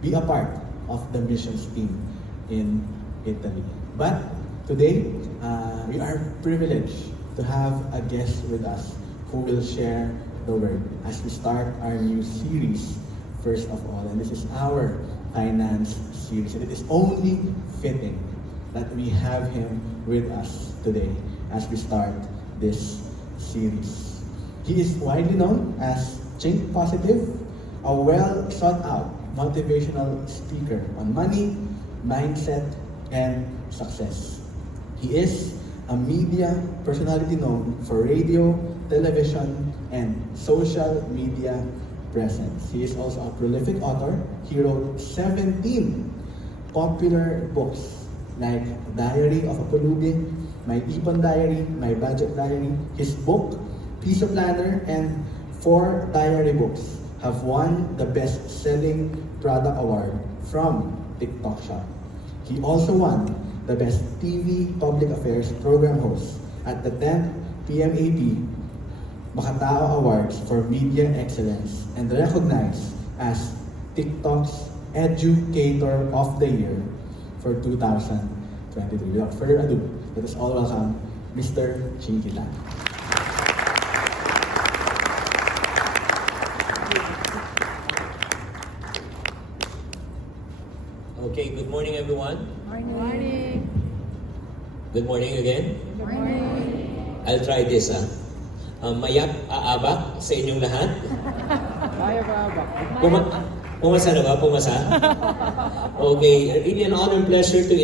be a part of the missions team in Italy. But today, we are privileged to have a guest with us who will share the word as we start our new series, first of all. And this is our finance series. And it is only fitting that we have him with us today as we start this series. He is widely known as Think Positive, a well sought out motivational speaker on money, mindset, and success. He is a media personality known for radio, television, and social media presence. He is also a prolific author. He wrote 17 popular books like Diary of a Pulubi, My Ipon Diary, My Budget Diary. His book, Piso Planner, and 4 diary books have won the Best-Selling Product Award from TikTok Shop. He also won the Best TV Public Affairs Program Host at the 10th PMAP Makatao Awards for Media Excellence and recognized as TikTok's Educator of the Year for 2023. Without further ado, let us all welcome Mr. Chinky Tan. Okay, good morning everyone. Morning. Good morning again. Good morning. I'll try this mayak aabak sa inyong lahat. Kaya ba ba? Pumasa na ba? Pumasa? Okay, really an honor and pleasure to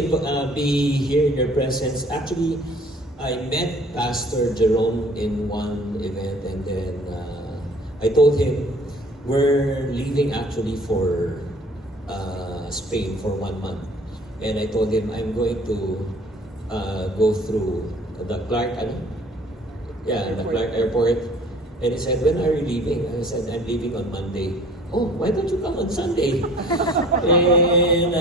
be here in your presence. Actually, I met Pastor Jerome in one event and then I told him we're leaving actually for Spain for 1 month. And I told him I'm going to go through the Clark, the Clark Airport. And he said, when are you leaving? I said, I'm leaving on Monday. Oh, why don't you come on Sunday? And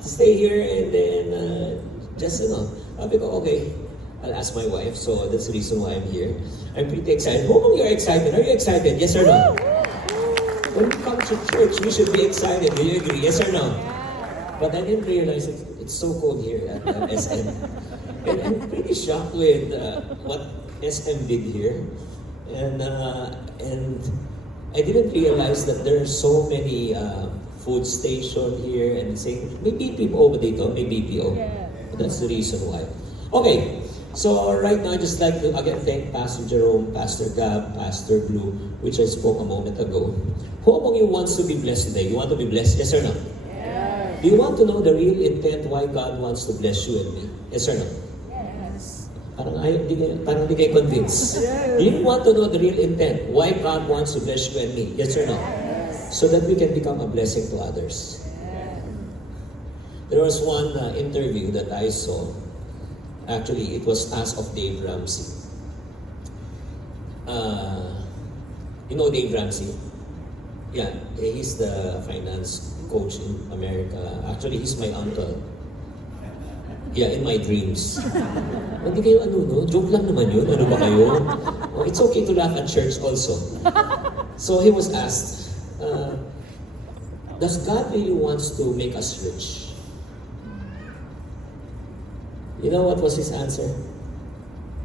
stay here and then just, sabi ko, okay, I'll ask my wife. So that's the reason why I'm here. I'm pretty excited. Oh, you're excited. Are you excited? Yes or no? When you come to church, you should be excited. Do you agree? Yes or no? But I didn't realize it's so cold here at SM. And I'm pretty shocked with what SM did here. And I didn't realize that there are so many food stations here and saying, may BPO ba dito? May BPO. That's the reason why. Okay, so right now I just like to again thank Pastor Jerome, Pastor Gab, Pastor Blue, which I spoke a moment ago. Who among you wants to be blessed today? You want to be blessed? Yes or no? Yes. Do you want to know the real intent why God wants to bless you and me? Yes or no? Yes. Parang di kayo convinced. Do you want to know the real intent why God wants to bless you and me? Yes or no? Yes. So that we can become a blessing to others. Yes. There was one interview that I saw. Actually, it was Ask of Dave Ramsey. You know Dave Ramsey? Yeah, he's the finance coach in America. Actually, he's my uncle. Yeah, in my dreams. Hindi kayo no? Joke lang naman yun. Ano ba kayo? Oh, it's okay to laugh at church also. So he was asked, does God really wants to make us rich? You know what was his answer?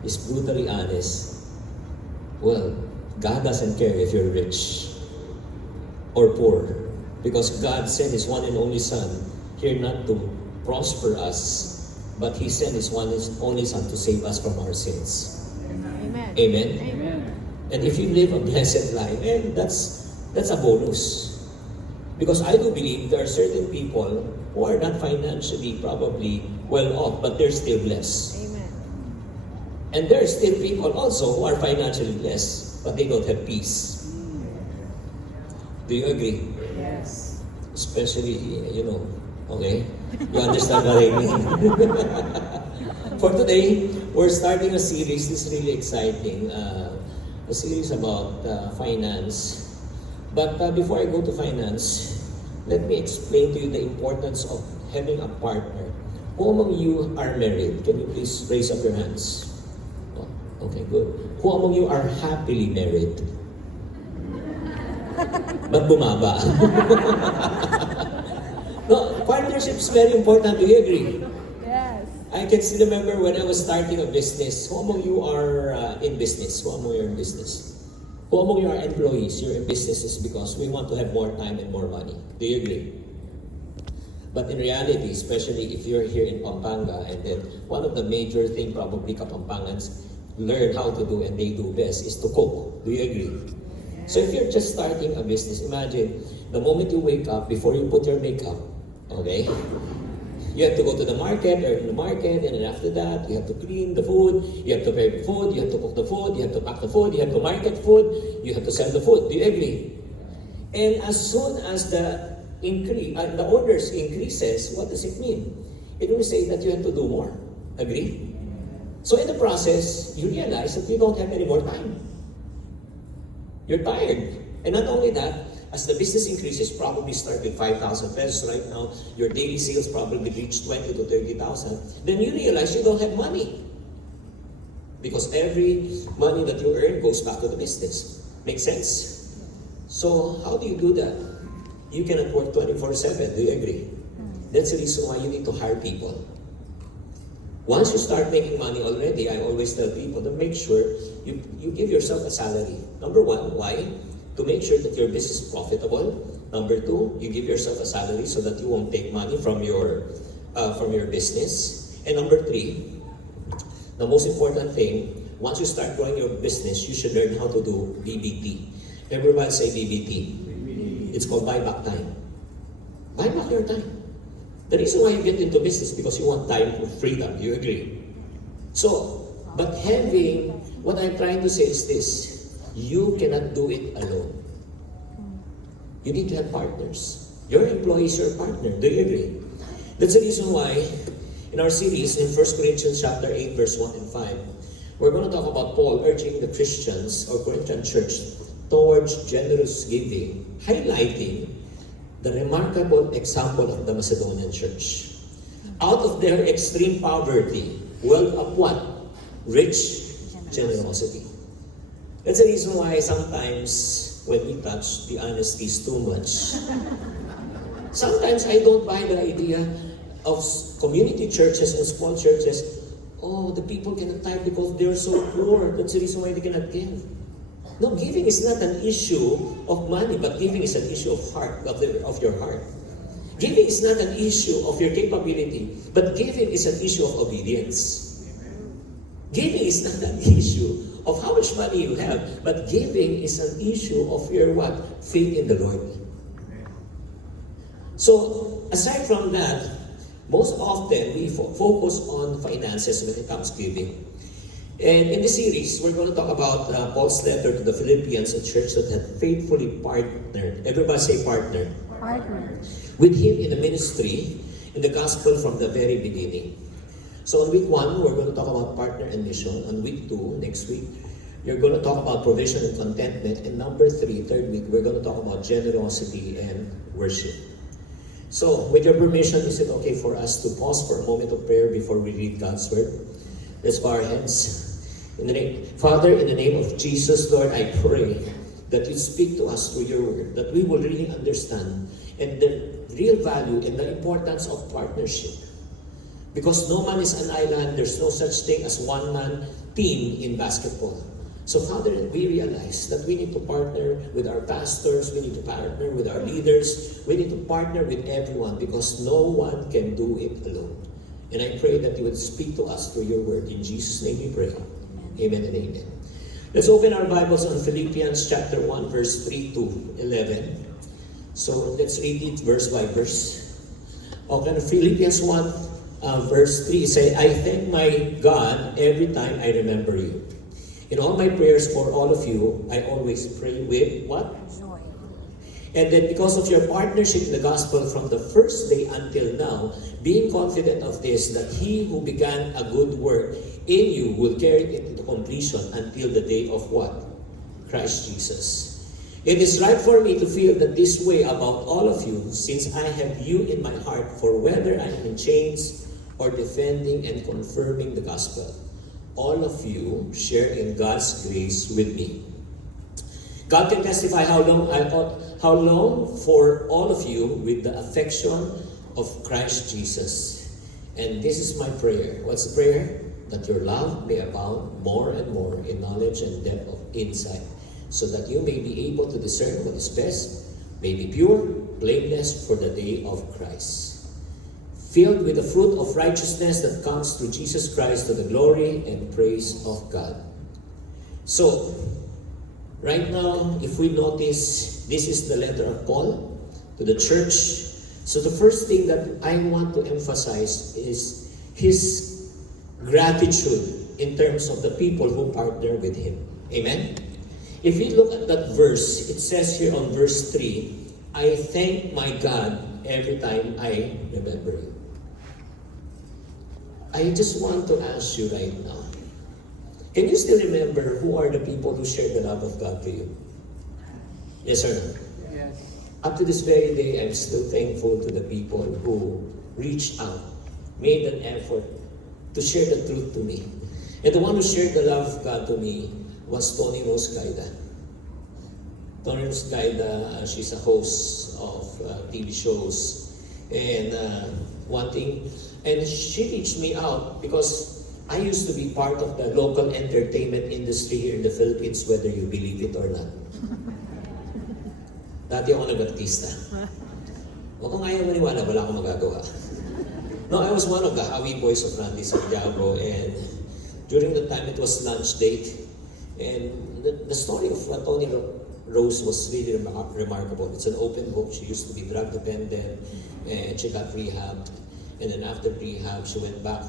He's brutally honest. Well, God doesn't care if you're rich or poor, because God sent His one and only Son here not to prosper us, but He sent His one and only Son to save us from our sins. Amen. Amen? Amen. And if you live a blessed life, that's a bonus. Because I do believe there are certain people who are not financially probably well off, but they're still blessed. Amen. And there are still people also who are financially blessed, but they don't have peace. Do you agree? Yes. Especially, okay? You understand what I mean? For today, we're starting a series. This is really exciting. A series about finance. But before I go to finance, let me explain to you the importance of having a partner. Who among you are married? Can you please raise up your hands? Oh, okay, good. Who among you are happily married? Ba't bumaba? Partnership is very important. Do you agree? Yes. I can still remember when I was starting a business. Who among you are in business? Who among you are in business? Who among you are employees? You're in businesses because we want to have more time and more money. Do you agree? But in reality, especially if you're here in Pampanga, and then one of the major thing probably Kapampangans learn how to do and they do best is to cook. Do you agree? So if you're just starting a business, imagine the moment you wake up, before you put your makeup, okay? You have to go to the market, or in the market, and then after that, you have to clean the food, you have to prepare the food, you have to cook the food, you have to pack the food, you have to market food, you have to sell the food. Do you agree? And as soon as the orders increases, what does it mean? It will say that you have to do more. Agree? So in the process, you realize that you don't have any more time. You're tired. And not only that, as the business increases, probably start with 5,000 pesos right now, your daily sales probably reach 20 to 30,000, then you realize you don't have money. Because every money that you earn goes back to the business. Make sense? So how do you do that? You cannot work 24/7, do you agree? That's the reason why you need to hire people. Once you start making money already, I always tell people to make sure you give yourself a salary. Number one, why? To make sure that your business is profitable. Number two, you give yourself a salary so that you won't take money from your business. And number three, the most important thing, once you start growing your business, you should learn how to do BBT. Everybody say BBT. It's called buyback time. Buy back your time. The reason why you get into business because you want time for freedom. Do you agree? So, but what I'm trying to say is this. You cannot do it alone. You need to have partners. Your employee is your partner. Do you agree? That's the reason why in our series in 1 Corinthians chapter 8, verse 1 and 5, we're going to talk about Paul urging the Christians or Corinthian church towards generous giving, highlighting the remarkable example of the Macedonian church. Out of their extreme poverty, welled up what? Rich generosity. That's the reason why sometimes when we touch, the honesty is too much. Sometimes I don't buy the idea of community churches and small churches. Oh, the people cannot tithe because they're so poor. That's the reason why they cannot give. No, giving is not an issue of money, but giving is an issue of heart, of your heart. Giving is not an issue of your capability, but giving is an issue of obedience. Giving is not an issue of how much money you have, but giving is an issue of your what? Faith in the Lord. So, aside from that, most often we focus on finances when it comes to giving. And in this series, we're going to talk about Paul's letter to the Philippians, a church that had faithfully partnered. Everybody say partner. Partner. With him in the ministry, in the gospel from the very beginning. So on week 1, we're going to talk about partner and mission. On week 2, next week, you're going to talk about provision and contentment. And number 3, third week, we're going to talk about generosity and worship. So, with your permission, is it okay for us to pause for a moment of prayer before we read God's Word? Let's bow our heads. Father, in the name of Jesus, Lord, I pray that you speak to us through your Word, that we will really understand and the real value and the importance of partnership. Because no man is an island, there's no such thing as one-man team in basketball. So Father, we realize that we need to partner with our pastors, we need to partner with our leaders, we need to partner with everyone because no one can do it alone. And I pray that you would speak to us through your word. In Jesus' name we pray. Amen and amen. Let's open our Bibles on Philippians chapter 1, verse 3 to 11. So let's read it verse by verse. Okay, Philippians 1, verse 3 say, I thank my God every time I remember you. In all my prayers for all of you, I always pray with what? Joy. And that because of your partnership in the gospel from the first day until now, being confident of this, that he who began a good work in you will carry it into completion until the day of what? Christ Jesus. It is right for me to feel that this way about all of you, since I have you in my heart, for whether I am in chains or defending and confirming the gospel. All of you share in God's grace with me. God can testify how long for all of you with the affection of Christ Jesus. And this is my prayer. What's the prayer? That your love may abound more and more in knowledge and depth of insight, so that you may be able to discern what is best, may be pure, blameless for the day of Christ, filled with the fruit of righteousness that comes through Jesus Christ to the glory and praise of God. So, right now, if we notice, this is the letter of Paul to the church. So the first thing that I want to emphasize is his gratitude in terms of the people who partner with him. Amen? If we look at that verse, it says here on verse 3, I thank my God every time I remember you. I just want to ask you right now, can you still remember who are the people who share the love of God to you? Yes or no? Yes. Up to this very day, I'm still thankful to the people who reached out, made an effort to share the truth to me. And the one who shared the love of God to me was Tony Rose Gaida. Tony Rose Gaida, she's a host of TV shows. And and she reached me out because I used to be part of the local entertainment industry here in the Philippines, whether you believe it or not. Dati ako nag-artista. Huwag kang ayaw maniwala, wala akong magagawa. No, I was one of the Hawi boys of Randy Santiago, and during the time it was lunch date, and the story of Tony Rose was really remarkable. It's an open book. She used to be drug dependent, and she got rehabbed, and then after rehab, she went back,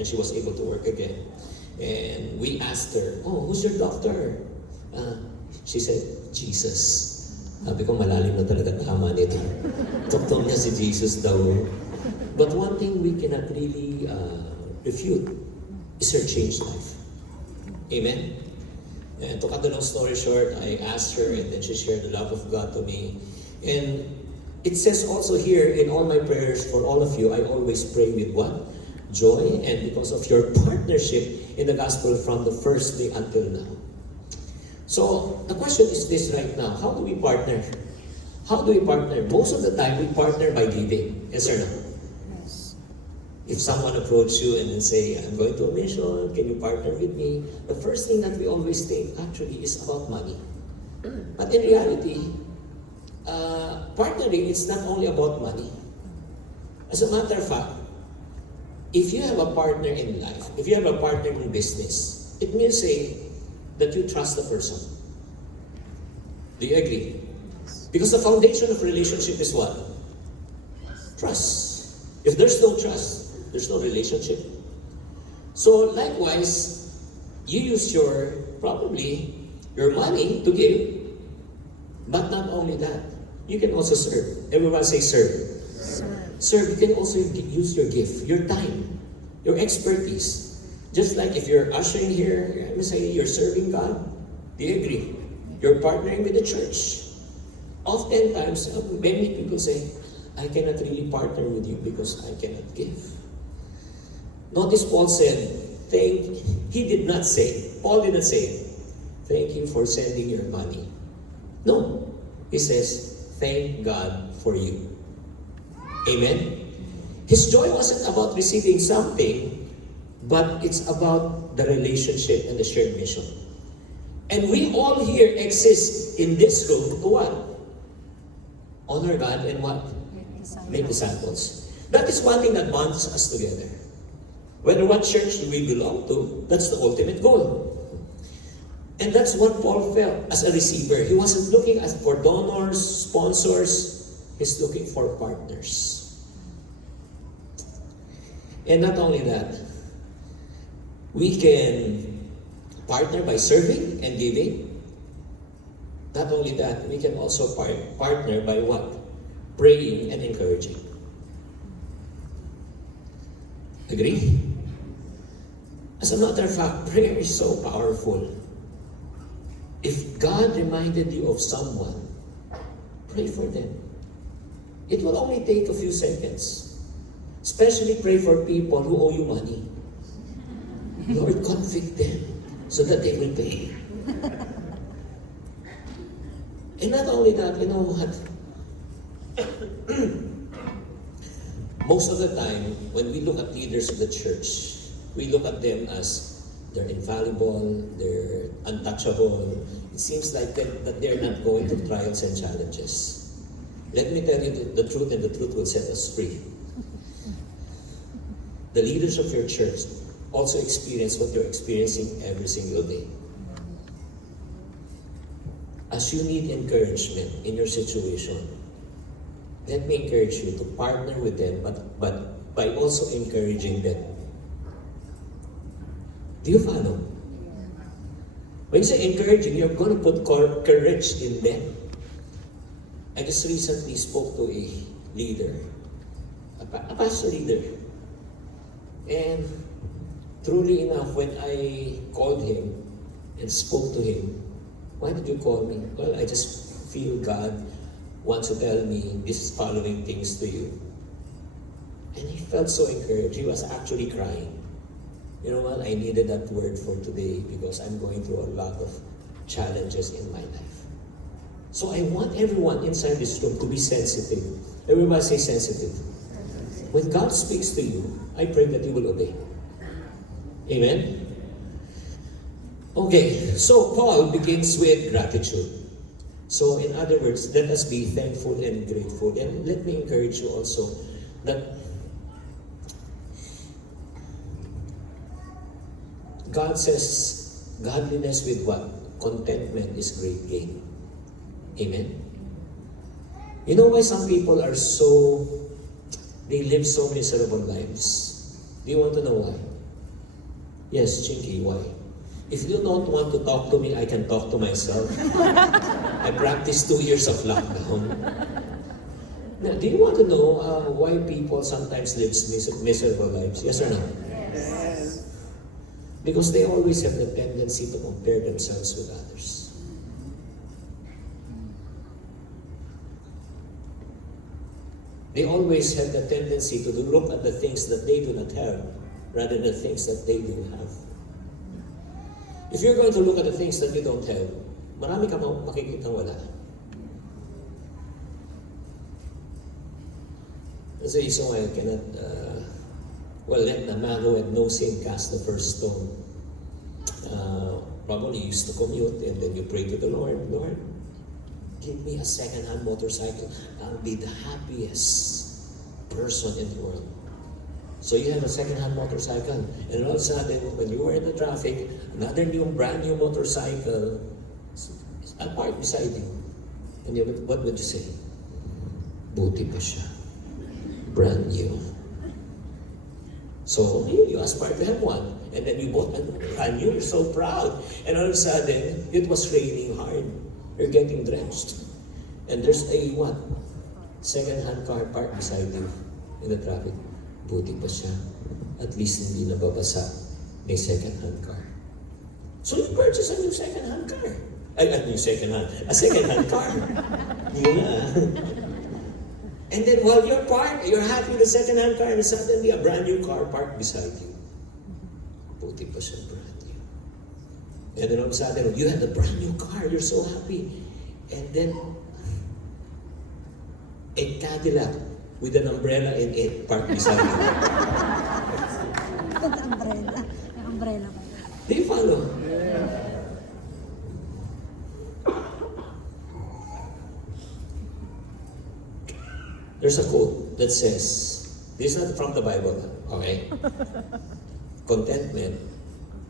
and she was able to work again. And we asked her, oh, who's your doctor? She said, Jesus. Sabi ko, malalim na talaga tama nito. Doktor niya si Jesus daw. But one thing we cannot really refute is her changed life. Amen? And to cut the long story short, I asked her and then she shared the love of God to me. And it says also here in all my prayers for all of you, I always pray with what? Joy, and because of your partnership in the gospel from the first day until now. So, the question is this right now. How do we partner? How do we partner? Most of the time, we partner by giving. Yes or no? Yes. If someone approaches you and then say, I'm going to a mission, can you partner with me? The first thing that we always think actually is about money. But in reality, partnering is not only about money. As a matter of fact, if you have a partner in life, if you have a partner in business, it means that you trust the person. Do you agree? Because the foundation of relationship is what? Trust. If there's no trust, there's no relationship. So likewise, you use probably your money to give, but not only that, you can also serve. Everyone say serve. Serve, you can also use your gift, your time, your expertise. Just like if you're ushering here, I'm saying you're serving God. Do you agree? You're partnering with the church. Oftentimes, many people say, I cannot really partner with you because I cannot give. Notice Paul said, he did not say, Paul did not say, thank you for sending your money. No. He says, thank God for you. Amen? His joy wasn't about receiving something, but it's about the relationship and the shared mission. And we all here exist in this room to what? Honor God and what? Make disciples. That is one thing that bonds us together. Whether what church we belong to, that's the ultimate goal. And that's what Paul felt as a receiver. He wasn't looking for donors, sponsors. He's looking for partners. And not only that, we can partner by serving and giving. Not only that, we can also partner by what? Praying and encouraging. Agree? As a matter of fact, prayer is so powerful. If God reminded you of someone, pray for them. It will only take a few seconds. Especially pray for people who owe you money. Lord, convict them so that they will pay. And not only that, you know what? most of the time, when we look at leaders of the church, we look at them as they're infallible, they're untouchable. It seems like that they're not going through trials and challenges. Let me tell you the truth, and the truth will set us free. The leaders of your church also experience what you're experiencing every single day. As you need encouragement in your situation, let me encourage you to partner with them, but by also encouraging them. Do you follow? When you say encouraging, you're going to put courage in them. I just recently spoke to a leader, a pastor leader. And truly enough, when I called him and spoke to him, why did you call me? Well, I just feel God wants to tell me this following things to you. And he felt so encouraged. He was actually crying. You know what? I needed that word for today because I'm going through a lot of challenges in my life. So I want everyone inside this room to be sensitive. Everybody say sensitive. When God speaks to you, I pray that you will obey. Amen? Okay, so Paul begins with gratitude. So in other words, let us be thankful and grateful. And let me encourage you also that God says, godliness with what? Contentment is great gain. Amen? You know why some people are they live so miserable lives? Do you want to know why? Yes, Chinky, why? If you don't want to talk to me, I can talk to myself. I practiced 2 years of lockdown. Now, do you want to know why people sometimes live miserable lives? Yes or no? Yes. Because they always have the tendency to compare themselves with others. They always have the tendency to look at the things that they do not have rather than the things that they do have. If you're going to look at the things that you don't have, marami ka makikitang wala. That's the reason why I cannot, let the man who had no sin cast the first stone. Probably you used to commute and then you pray to the Lord, Lord, give me a second-hand motorcycle. I'll be the happiest person in the world. So you have a second-hand motorcycle, and all of a sudden, when you were in the traffic, another brand new motorcycle is parked beside you. And what would you say? Buti pa siya. Brand new. So you aspire to have one, and then you bought a brand new. You're so proud, and all of a sudden, it was raining hard. You're getting drenched, and there's a second-hand car parked beside you in the traffic. Buti pa siya. At least hindi nababasa. May second-hand car. So you purchase a new second-hand car. A second-hand car. And then while you're parked, you're happy with the second-hand car, and suddenly a brand new car parked beside you. Buti pa siya, brand new. And then all of a sudden, you had a brand new car, you're so happy. And then, a Cadillac with an umbrella in it parked beside you. Umbrella pa. Do you follow? There's a quote that says, this is not from the Bible, okay? Contentment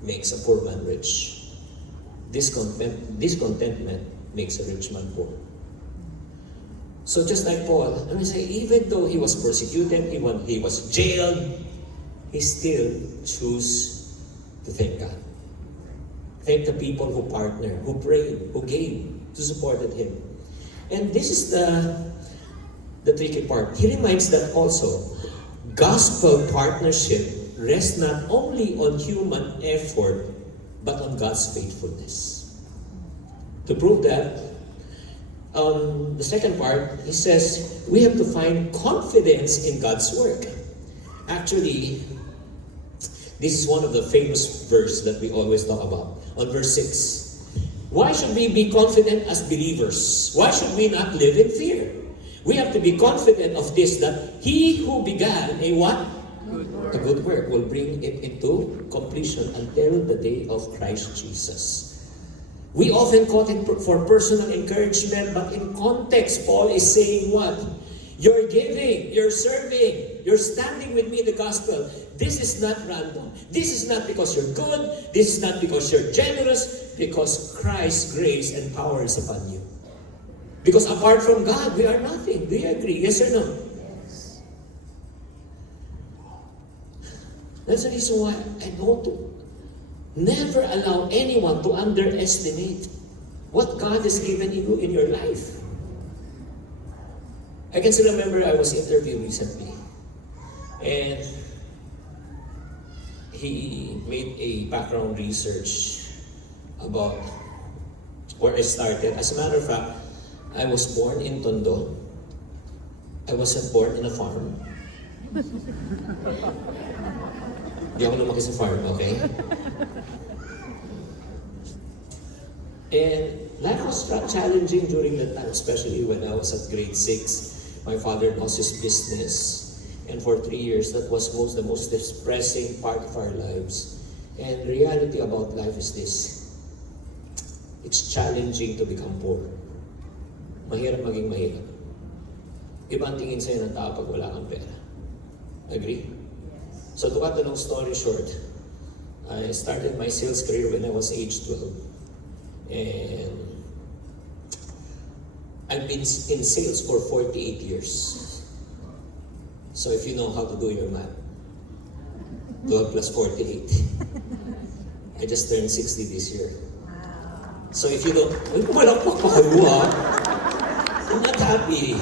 makes a poor man rich. Discontentment makes a rich man poor. So just like Paul, I'm going to say, even though he was persecuted, even he was jailed, he still chose to thank God. Thank the people who partnered, who prayed, who gave, who supported him. And this is the tricky part. He reminds that also, gospel partnership rests not only on human effort, but on God's faithfulness. To prove that, the second part, he says, we have to find confidence in God's work. Actually, this is one of the famous verses that we always talk about. On verse 6, why should we be confident as believers? Why should we not live in fear? We have to be confident of this, that He who began a what? A good work will bring it into completion until the day of Christ Jesus. We often quote it for personal encouragement, but in context, Paul is saying what? You're giving, you're serving, you're standing with me in the gospel. This is not random. This is not because you're good. This is not because you're generous. Because Christ's grace and power is upon you. Because apart from God, we are nothing. Do you agree? Yes or no? Yes. That's the reason why I want to never allow anyone to underestimate what God has given you in your life. I can still remember I was interviewed recently, and he made a background research about where I started. As a matter of fact, I was born in Tondo. I wasn't born in a farm. Di ako lumaki sa farm, okay? And life was challenging during that time, especially when I was at grade 6. My father lost his business. And for 3 years, that was the most depressing part of our lives. And the reality about life is this. It's challenging to become poor. Mahirap maging mahirap. Iba ang tingin sa'yo ng tao pag wala kang pera. Agree? So to cut the long story short, I started my sales career when I was age 12. And I've been in sales for 48 years. So if you know how to do your math, 12 plus 48. I just turned 60 this year. So if you don't, ay, pumalakpak pa kayo ha. I'm not happy.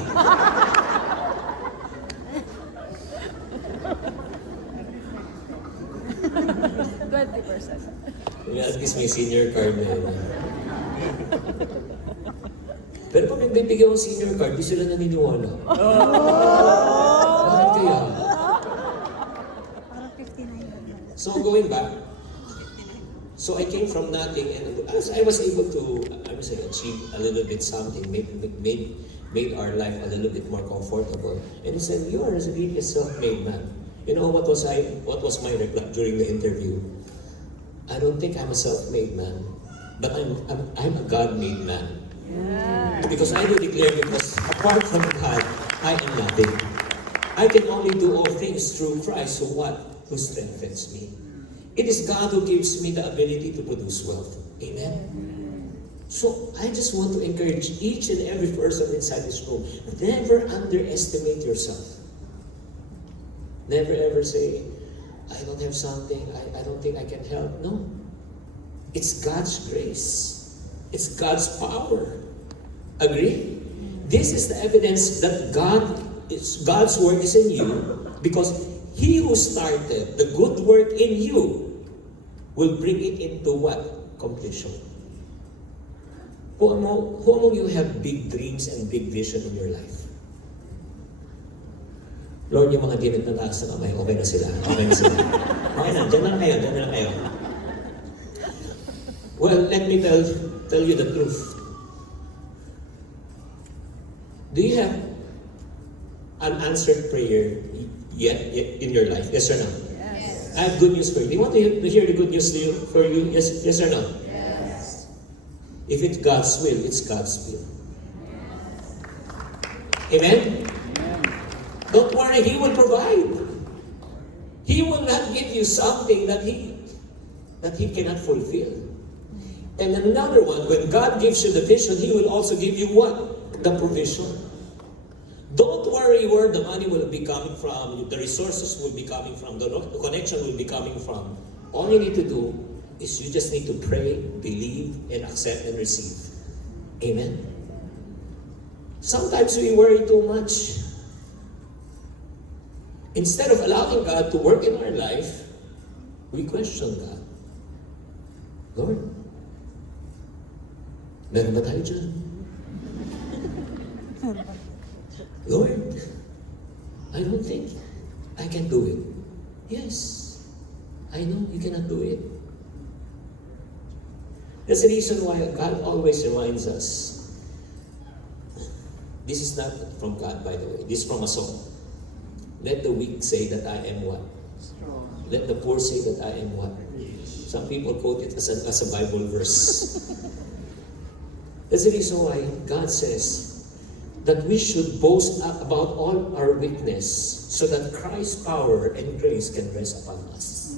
At least may senior card na yun. Pero pag nagbibigay akong senior card, di sila naniniwala. Bakit kaya? Parang 59. So going back, so I came from nothing, and as I was able to, achieve a little bit something, made our life a little bit more comfortable. And he said, "You are really a self-made man." You know what was my reply during the interview? I don't think I'm a self-made man, but I'm a God-made man. Yeah. Because I will declare, because apart from God, I am nothing. I can only do all things through Christ, who strengthens me. It is God who gives me the ability to produce wealth. Amen? So I just want to encourage each and every person inside this room, never underestimate yourself. Never ever say, I don't have something, I don't think I can help. No. It's God's grace. It's God's power. Agree? This is the evidence that God's work is in you, because He who started the good work in you will bring it into what? Completion. Who among you have big dreams and big vision in your life? Lord, yung mga dinit na taas na kamay, okay na sila. Okay na sila. Okay na, dyan na lang kayo, dyan na lang kayo. Well, let me tell you the truth. Do you have an answered prayer yet in your life? Yes or no? Yes. I have good news for you. Do you want to hear the good news for you? Yes or no? Yes. If it's God's will, it's God's will. Amen? Don't worry, He will provide. He will not give you something that He cannot fulfill. And another one, when God gives you the vision, He will also give you what? The provision. Don't worry where the money will be coming from, the resources will be coming from, the connection will be coming from. All you need to do is you just need to pray, believe, and accept and receive. Amen? Sometimes we worry too much. Instead of allowing God to work in our life, we question God. Lord, meron ba tayo dyan? Lord, I don't think I can do it. Yes, I know you cannot do it. That's the reason why God always reminds us, This is not from God, by the way. This is from a song. Let the weak say that I am what? Let the poor say that I am what? Some people quote it as a Bible verse. That's the reason why God says that we should boast about all our weakness so that Christ's power and grace can rest upon us.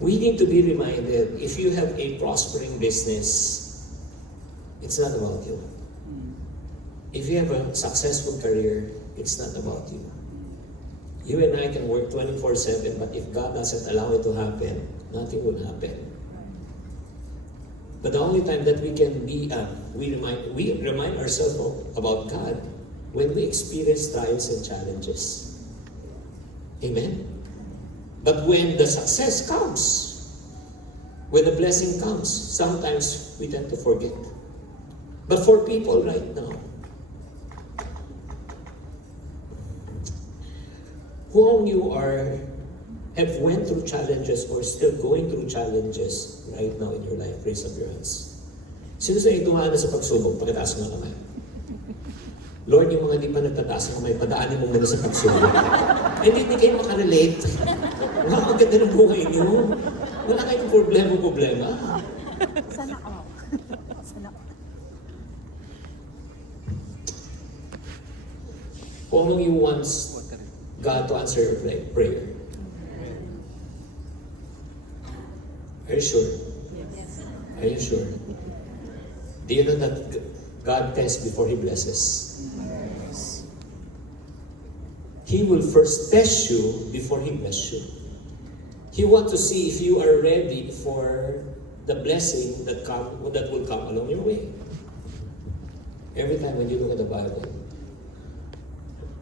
We need to be reminded, if you have a prospering business, it's not about you. If you have a successful career, it's not about you. You and I can work 24/7, but if God doesn't allow it to happen, nothing will happen. But the only time that we can be, we remind ourselves about God when we experience trials and challenges. Amen? But when the success comes, when the blessing comes, sometimes we tend to forget. But for people right now, whom you have went through challenges or still going through challenges right now in your life, raise up your hands. Sino sa inyo dumaan na sa pagsubok? Pakitaas mo na kamay. Lord, yung mga di pa nagtataas ng kamay, padaanin mo muna sa pagsubok. Hindi kayo makarelate. Wala ang ganda ng buhay niyo. Wala kayong problema. Sana ako. Sana ako. Who among you wants God to answer your prayer? Are you sure? Yes. Are you sure? Do you know that God tests before He blesses? He will first test you before He bless you. He wants to see if you are ready for the blessing that will come along your way. Every time when you look at the Bible,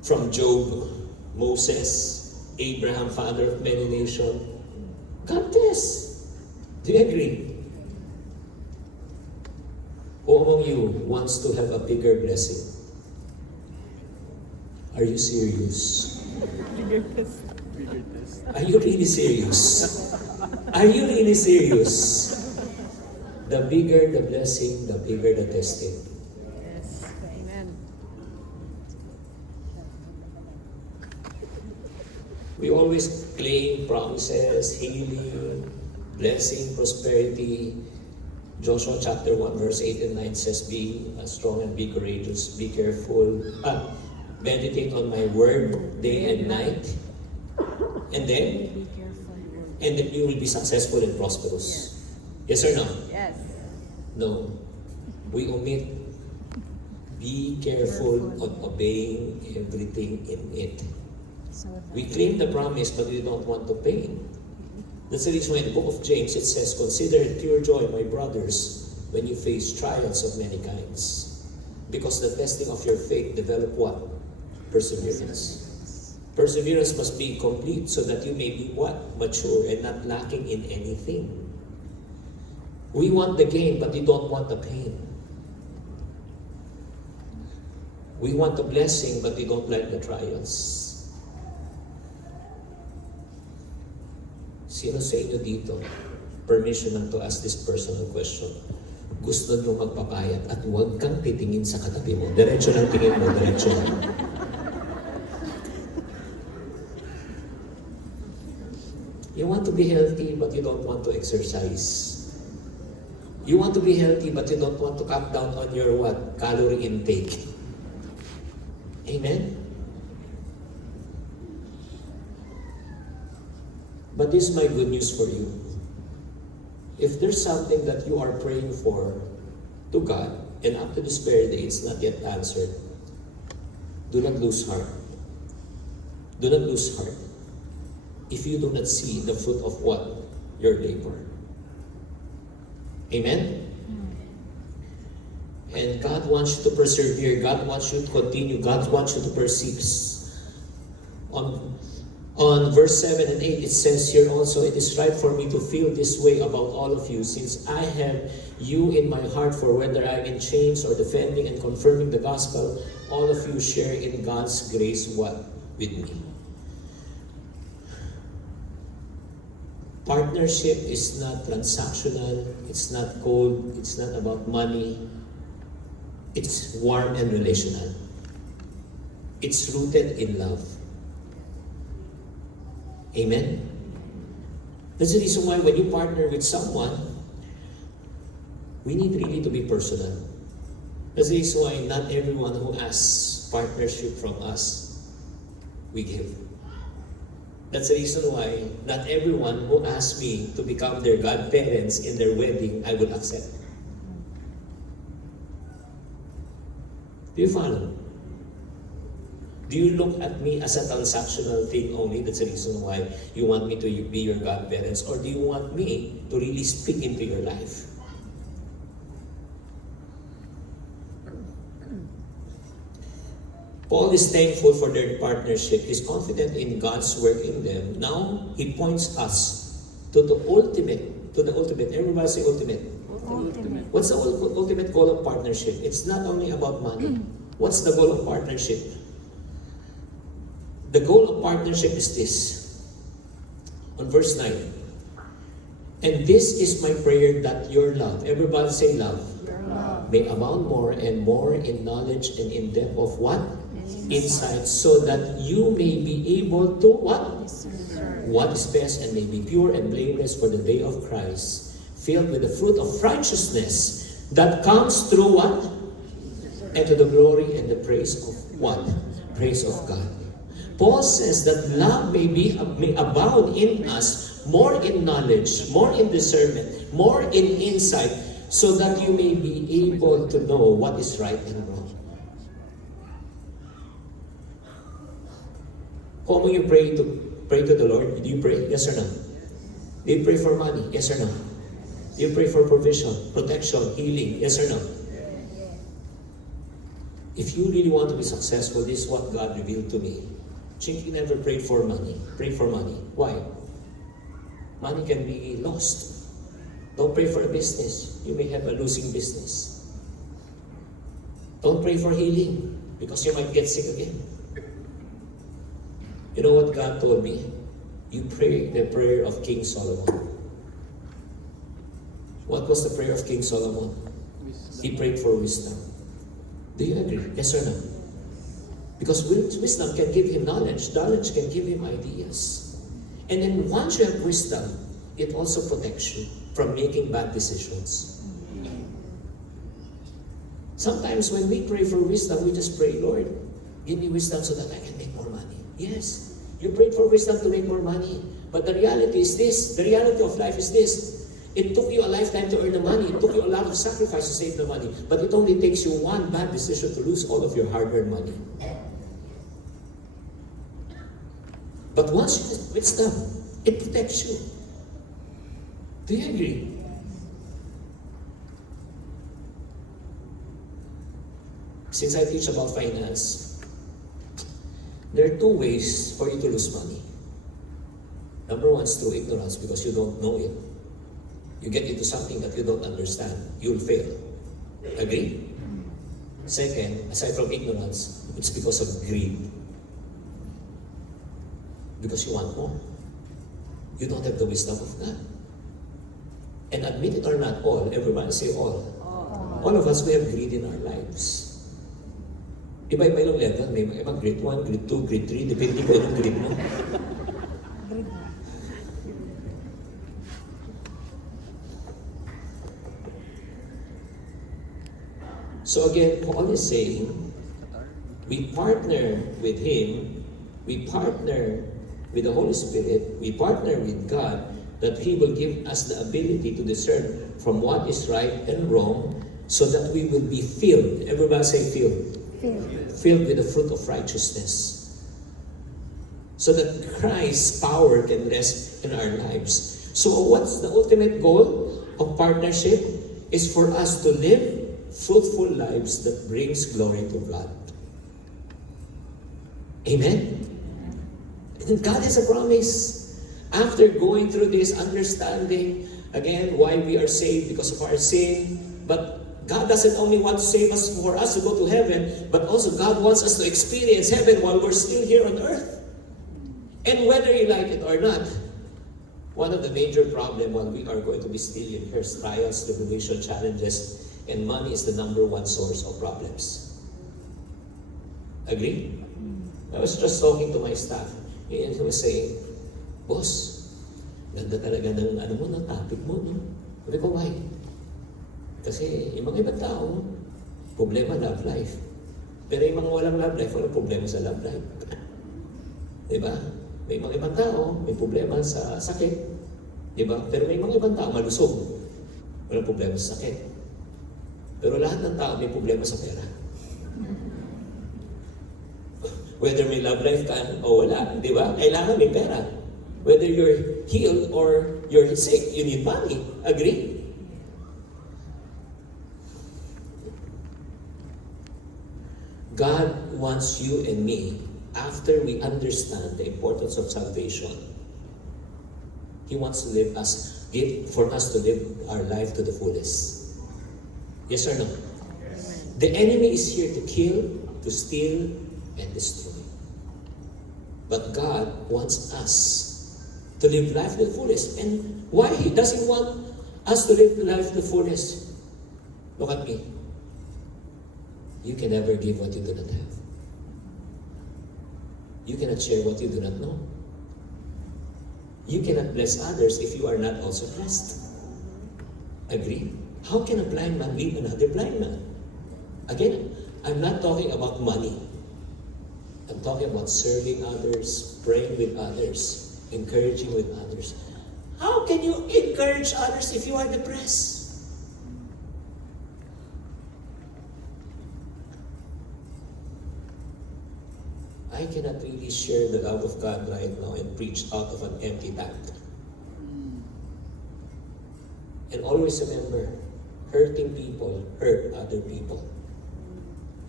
from Job, Moses, Abraham, father of many nations, God tests. Do you agree? Who among you wants to have a bigger blessing? Are you serious? Are you really serious? Are you really serious? The bigger the blessing, the bigger the testing. Yes. Amen. We always claim promises, healing, blessing, prosperity. Joshua chapter 1 verse 8 and 9 says, be strong and be courageous, be careful, meditate on my word day and night, and then Be careful. you will be successful and prosperous. Yes or no? Yes. No. We omit, be careful of obeying everything in it. So, We claim the promise, but we don't want to pay. That's the reason why in the book of James it says, consider it pure joy, my brothers, when you face trials of many kinds. Because the testing of your faith develop what? Perseverance. Perseverance must be complete so that you may be what? Mature and not lacking in anything. We want the gain, but we don't want the pain. We want the blessing, but we don't like the trials. Sino sa inyo dito, permission lang to ask this personal question. Gusto nyo magpapayat at huwag kang titingin sa katabi mo. Diretso lang tingin mo, diretso lang. You want to be healthy but you don't want to exercise. You want to be healthy but you don't want to cut down on your what? Calorie intake. Amen? But this is my good news for you. If there's something that you are praying for to God, and up to this very day it's not yet answered, do not lose heart. Do not lose heart. If you do not see the fruit of what? Your labor. Amen? And God wants you to persevere. God wants you to continue. God wants you to persist. On verse 7 and 8, it says here also, it is right for me to feel this way about all of you, since I have you in my heart, for whether I'm in chains or defending and confirming the gospel, all of you share in God's grace what? With me. Partnership is not transactional, it's not cold, it's not about money. It's warm and relational. It's rooted in love. Amen? That's the reason why when you partner with someone, we need really to be personal. That's the reason why not everyone who asks partnership from us, we give. That's the reason why not everyone who asks me to become their godparents in their wedding, I will accept. Do you follow? Do you look at me as a transactional thing only? That's the reason why you want me to be your godparents, or do you want me to really speak into your life? Paul is thankful for their partnership. He's confident in God's work in them. Now, he points us to the ultimate. Everybody say ultimate. Ultimate. What's the ultimate goal of partnership? It's not only about money. What's the goal of partnership? The goal of partnership is this. On verse 9. And this is my prayer, that your love, everybody say love, may abound more and more in knowledge and in depth of what? Insight, so that you may be able to what? What is best, and may be pure and blameless for the day of Christ, filled with the fruit of righteousness that comes through what? And to the glory and the praise of what? Praise of God. Paul says that love may abound in us, more in knowledge, more in discernment, more in insight, so that you may be able to know what is right and wrong. How when you pray to the Lord, do you pray? Yes or no? Do you pray for money? Yes or no? Do you pray for provision, protection, healing? Yes or no? If you really want to be successful, this is what God revealed to me. Chinky never prayed for money. Pray for money. Why? Money can be lost. Don't pray for a business. You may have a losing business. Don't pray for healing, because you might get sick again. You know what God told me? You pray the prayer of King Solomon. What was the prayer of King Solomon? He prayed for wisdom. Do you agree? Yes or no? Because wisdom can give him knowledge. Knowledge can give him ideas. And then once you have wisdom, it also protects you from making bad decisions. Sometimes when we pray for wisdom, we just pray, Lord, give me wisdom so that I can make more money. Yes, you prayed for wisdom to make more money. But the reality is this. The reality of life is this. It took you a lifetime to earn the money. It took you a lot of sacrifice to save the money. But it only takes you one bad decision to lose all of your hard-earned money. But once you have wisdom, it protects you. Do you agree? Since I teach about finance, there are two ways for you to lose money. Number one is through ignorance, because you don't know it. You get into something that you don't understand, you'll fail. Agree? Second, aside from ignorance, it's because of greed. Because you want more. You don't have the wisdom of God. And admit it or not, everybody say all. All of us, we have greed in our lives. Iba-iba yung level. May iba grade 1, grade 2, grade 3, depende ko anong grade mo. So again, Paul is saying, we partner with Him, we partner with the Holy Spirit, we partner with God, that He will give us the ability to discern from what is right and wrong, so that we will be filled. Everybody say filled. Filled with the fruit of righteousness. So that Christ's power can rest in our lives. So what's the ultimate goal of partnership? Is for us to live fruitful lives that brings glory to God. Amen? And God has a promise. After going through this understanding, again, why we are saved, because of our sin, but God doesn't only want to save us for us to go to heaven, but also God wants us to experience heaven while we're still here on earth. And whether you like it or not, one of the major problems while we are going to be still in Earth's trials, tribulation, challenges, and money is the number one source of problems. Agree? I was just talking to my staff, and he was saying, "Boss, ganda talaga ng ng topic mo, no?" Sabi ko, why? Kasi yung mga ibang tao, problema love life. Pero yung mga walang love life, walang problema sa love life. Diba? May mga ibang tao, may problema sa sakit. Diba? Pero may mga ibang tao, malusog. Walang problema sa sakit. Pero lahat ng tao may problema sa pera. Whether may love life ka o wala, di ba? Kailangan may pera. Whether you're healed or you're sick, you need money. Agree? God wants you and me, after we understand the importance of salvation, He wants to for us to live our life to the fullest. Yes or no? The enemy is here to kill, to steal, and destroy. But God wants us to live life to the fullest. And why He doesn't want us to live life to the fullest? Look at me. You can never give what you do not have. You cannot share what you do not know. You cannot bless others if you are not also blessed. Agree? How can a blind man lead another blind man? Again, I'm not talking about money. I'm talking about serving others, praying with others, encouraging with others. How can you encourage others if you are depressed? I cannot really share the love of God right now and preach out of an empty tank. And always remember, hurting people hurt other people.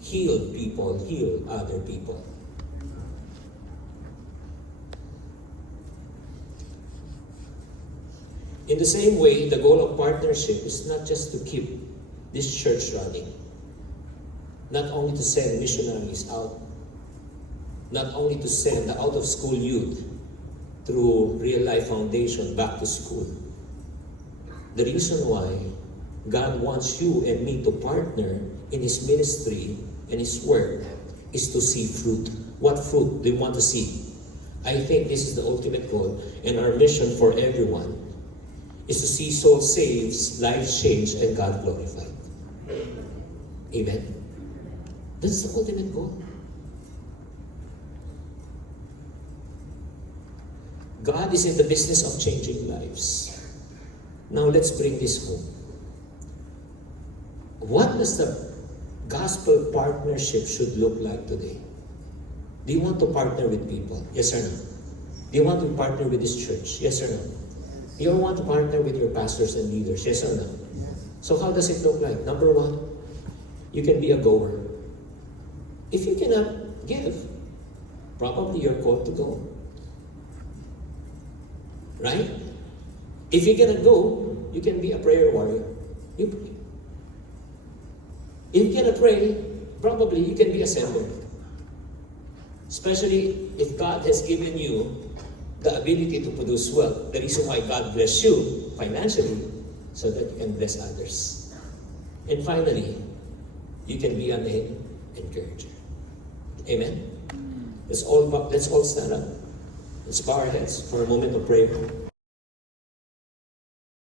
Healed people heal other people. In the same way, the goal of partnership is not just to keep this church running, not only to send missionaries out, not only to send the out-of-school youth through Real Life Foundation back to school. The reason why God wants you and me to partner in His ministry and His work is to see fruit. What fruit do you want to see? I think this is the ultimate goal, and our mission for everyone is to see souls saved, lives changed, and God glorified. Amen? That's the ultimate goal. God is in the business of changing lives. Now let's bring this home. What does the gospel partnership should look like today? Do you want to partner with people? Yes or no? Do you want to partner with this church? Yes or no? Do you want to partner with your pastors and leaders? Yes or no? So how does it look like? Number one, you can be a goer. If you cannot give, probably you're called to go. Right? If you cannot go, you can be a prayer warrior. You pray. If you cannot pray, probably you can be a sender. Especially if God has given you the ability to produce wealth. The reason why God bless you financially, so that you can bless others. And finally, you can be an encourager. Amen? Let's all stand up. Let's bow our heads for a moment of prayer.